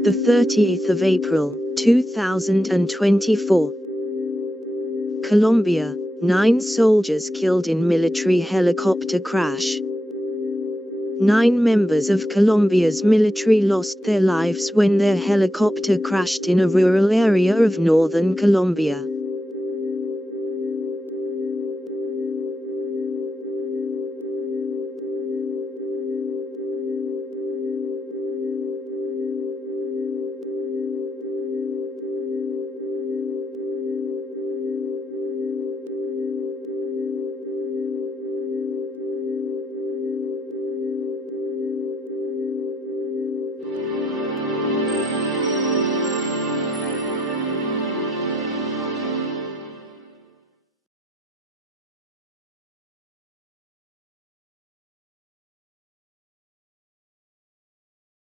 The 30th of April, 2024. Colombia, 9 soldiers killed in military helicopter crash. 9 members of Colombia's military lost their lives when their helicopter crashed in a rural area of northern Colombia.